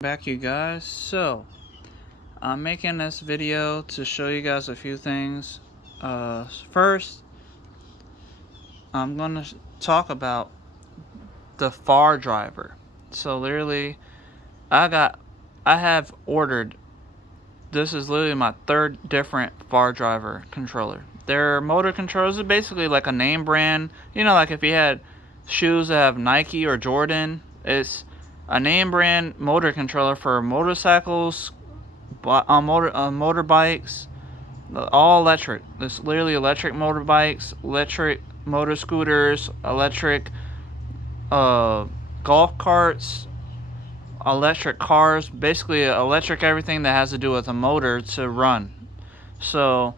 Back, you guys. So I'm making this video to show you guys a few things. First, I'm gonna talk about the fardriver. So literally, I have ordered. This is literally my third different fardriver controller. Their motor controllers are basically like a name brand. You know, like if you had shoes that have Nike or Jordan, it's a name brand motor controller for motorcycles, motorbikes, all electric. It's literally electric motorbikes, electric motor scooters, electric golf carts, electric cars, basically electric everything that has to do with a motor to run. So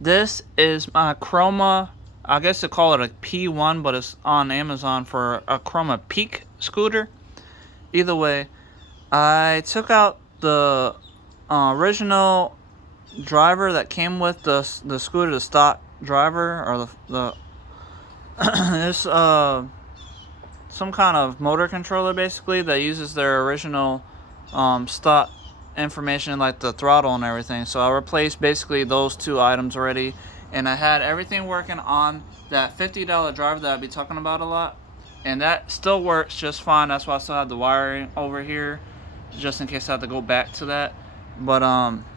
this is my Chroma, I guess they call it a P1, but it's on Amazon for a Chroma Peak scooter. Either way, I took out the original driver that came with the scooter, the stock driver, or the this some kind of motor controller basically that uses their original stock information like the throttle and everything. So I replaced basically those two items already, and I had everything working on that $50 driver that I'd be talking about a lot, and that still works just fine. That's why I still have the wiring over here just in case I have to go back to that. But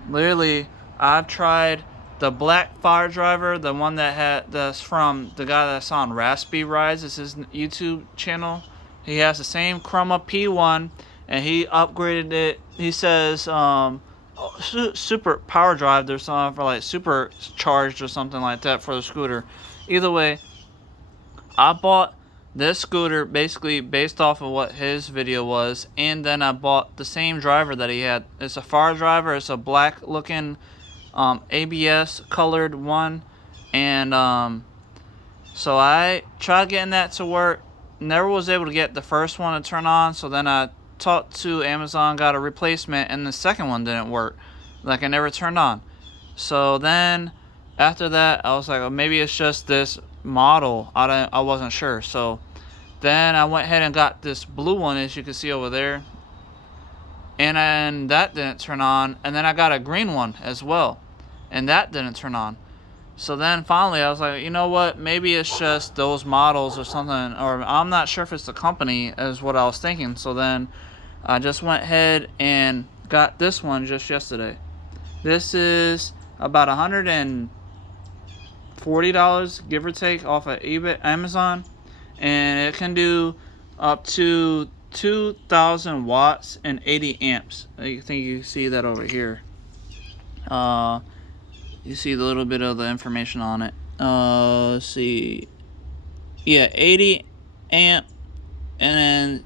literally I've tried the black fardriver, the one that's from the guy that's on Raspy Rides. It's his YouTube channel. He has the same Chroma P1 and he upgraded it. He says super power drive. There's something for like super charged or something like that for the scooter. Either way, I bought this scooter basically based off of what his video was, and then I bought the same driver that he had. It's a fardriver. It's a black looking ABS colored one, and so I tried getting that to work. Never was able to get the first one to turn on, so then I talked to Amazon, got a replacement, and the second one didn't work. Like, it never turned on. So then after that I was like, oh, maybe it's just this model. I wasn't sure. So then I went ahead and got this blue one, as you can see over there, and then that didn't turn on. And then I got a green one as well, and that didn't turn on. So then finally I was like, you know what, maybe it's just those models or something, or I'm not sure if it's the company, is what I was thinking. So then I just went ahead and got this one just yesterday. This is about $140, give or take, off of Amazon, and it can do up to 2,000 watts and 80 amps. I think you see that over here. You see a little bit of the information on it. Let's see. Yeah, 80 amp and then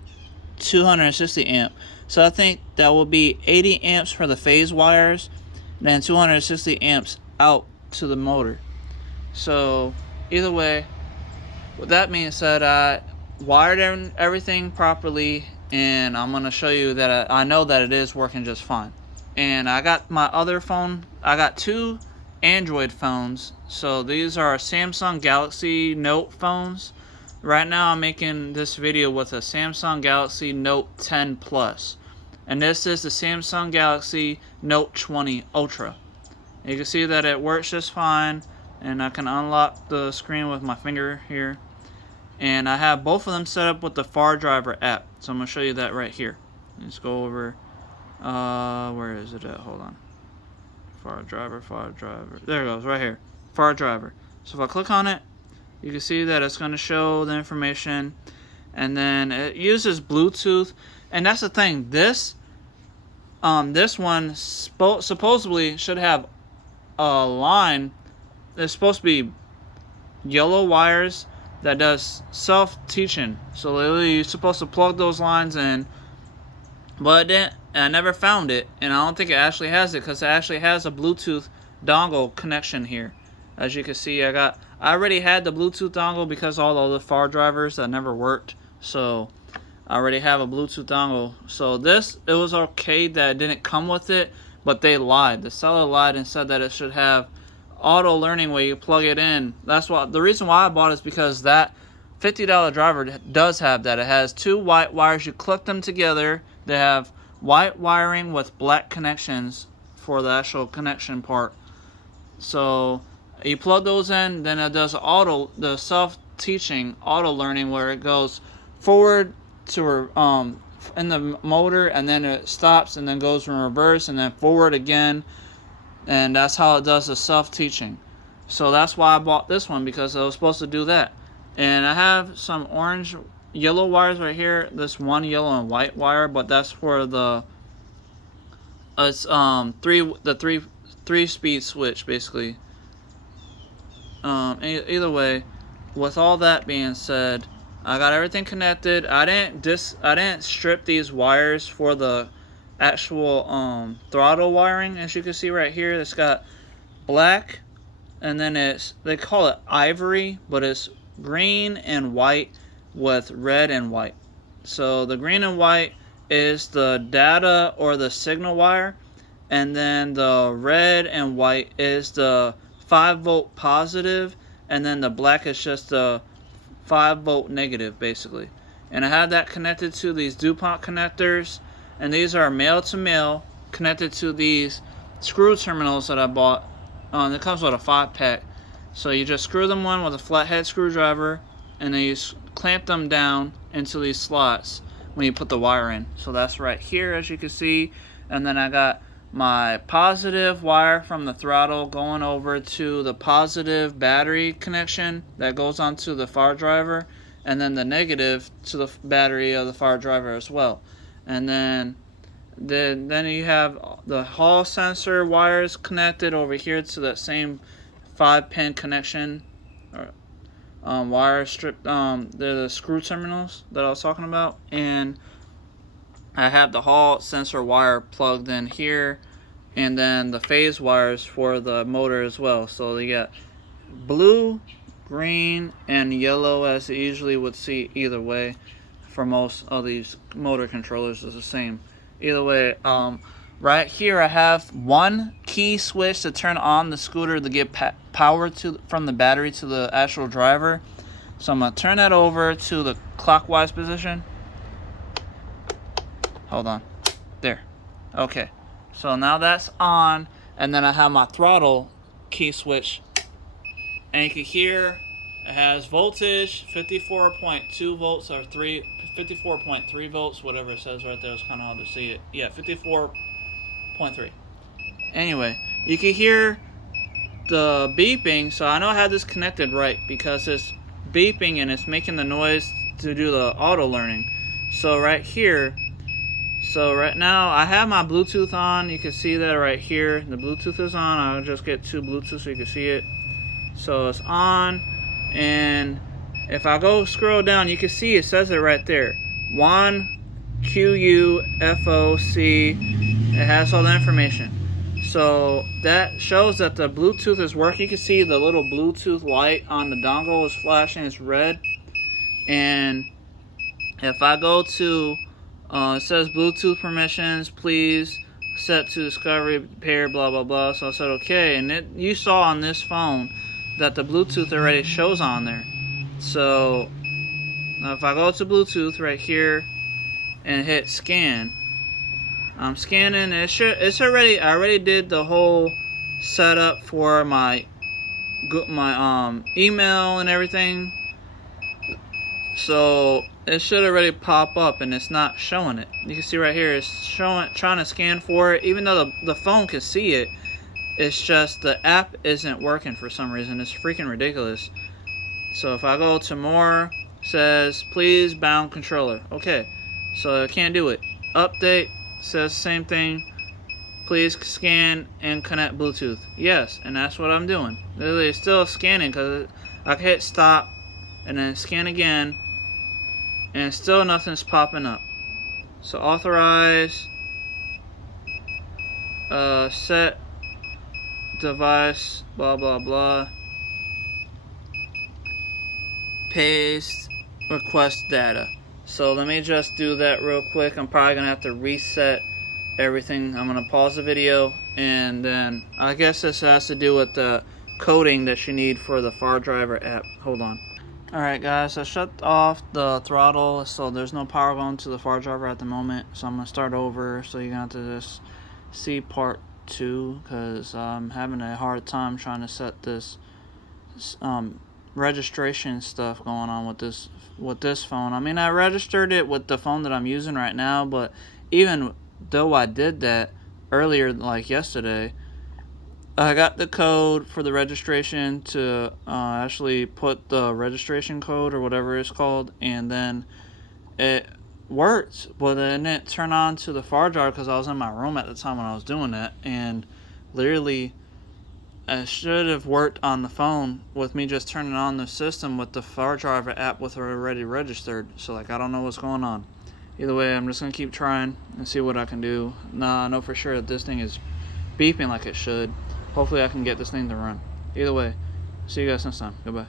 260 amp. So I think that will be 80 amps for the phase wires, and then 260 amps out to the motor. So either way, with that being said, I wired everything properly, and I'm going to show you that I know that it is working just fine. And I got my other phone. I got two Android phones. So these are Samsung Galaxy Note phones. Right now I'm making this video with a Samsung Galaxy Note 10 Plus. And this is the Samsung Galaxy Note 20 Ultra. You can see that it works just fine, and I can unlock the screen with my finger here. And I have both of them set up with the fardriver app. So I'm going to show you that right here. Let's go over, where is it at? Hold on. fardriver. There it goes, right here. fardriver. So if I click on it, you can see that it's going to show the information. And then it uses Bluetooth. And that's the thing. This one supposedly should have a line. It's supposed to be yellow wires that does self-teaching. So literally you're supposed to plug those lines in, but it didn't, and I never found it, and I don't think it actually has it, because it actually has a Bluetooth dongle connection here. As you can see, I already had the Bluetooth dongle because all the other fardrivers that never worked, so I already have a Bluetooth dongle. So it was okay that it didn't come with it, but they lied. The seller lied and said that it should have auto learning where you plug it in. That's why the reason why I bought it is because that $50 driver does have that. It has two white wires. You click them together They have white wiring with black connections for the actual connection part. So you plug those in, then it does the self-teaching auto learning where it goes forward to in the motor, and then it stops and then goes in reverse and then forward again, and that's how it does the self-teaching. So that's why I bought this one, because it was supposed to do that. And I have some yellow wires right here. This one yellow and white wire, but that's for the three speed switch basically. Either way, with all that being said, I got everything connected. I didn't strip these wires for the actual throttle wiring. As you can see right here, it's got black, and then they call it ivory, but it's green and white with red and white. So the green and white is the data or the signal wire, and then the red and white is the 5-volt positive, and then the black is just the 5-volt negative basically. And I have that connected to these DuPont connectors, and these are male to male connected to these screw terminals that I bought. It comes with a 5-pack, so you just screw them on with a flathead screwdriver, and then you clamp them down into these slots when you put the wire in. So that's right here, as you can see. And then I got my positive wire from the throttle going over to the positive battery connection that goes onto the fardriver, and then the negative to the battery of the fardriver as well. And then you have the hall sensor wires connected over here to that same 5-pin connection, or wire strip. They're the screw terminals that I was talking about, and I have the hall sensor wire plugged in here, and then the phase wires for the motor as well. So you got blue, green, and yellow, as you usually would see either way. For most of these motor controllers is the same. Either way, right here I have one key switch to turn on the scooter to get power from the battery to the actual driver. So I'm going to turn that over to the clockwise position. Hold on. There. Okay. So now that's on, and then I have my throttle key switch, and you can hear it has voltage 54.2 volts or 54.3 volts, whatever it says right there. It's kind of hard to see it. Yeah, 54.3. Anyway, you can hear the beeping, so I know I have this connected right because it's beeping and it's making the noise to do the auto learning. So right here, so right now I have my Bluetooth on. You can see that right here. The Bluetooth is on. I'll just get two Bluetooth so you can see it. So it's on, and if I go scroll down, you can see it says it right there. 1QUFOC. It has all the information. So that shows that the Bluetooth is working. You can see the little Bluetooth light on the dongle is flashing. It's red. And if I go to it says Bluetooth permissions, please set to discovery pair, blah blah blah. So I said okay, and you saw on this phone that the Bluetooth already shows on there. So now if I go to Bluetooth right here and hit scan, I'm scanning. I already did the whole setup for my email and everything. So it should already pop up, and it's not showing it. You can see right here it's trying to scan for it, even though the phone can see it. It's just the app isn't working for some reason. It's freaking ridiculous. So if I go to more, it says please bound controller. Okay, so I can't do it. Update says same thing. Please scan and connect Bluetooth. Yes, and that's what I'm doing. Literally, it's still scanning because I can hit stop and then scan again, and still nothing's popping up. So authorize, set device, blah blah blah, paste, request data. So let me just do that real quick. I'm probably gonna have to reset everything. I'm gonna pause the video, and then I guess this has to do with the coding that you need for the fardriver app. Hold on. Alright guys, I shut off the throttle, so there's no power going to the fard driver at the moment, so I'm going to start over, so you're going to have to just see part 2, because I'm having a hard time trying to set this registration stuff going on with this phone. I mean, I registered it with the phone that I'm using right now, but even though I did that earlier, like yesterday, I got the code for the registration to actually put the registration code or whatever it's called, and then it worked, but then it turned on to the fard drive because I was in my room at the time when I was doing that, and literally it should have worked on the phone with me just turning on the system with the fard driver app with already registered. So like, I don't know what's going on. Either way, I'm just gonna keep trying and see what I can do. Nah, I know for sure that this thing is beeping like it should. Hopefully I can get this thing to run. Either way, see you guys next time. Goodbye.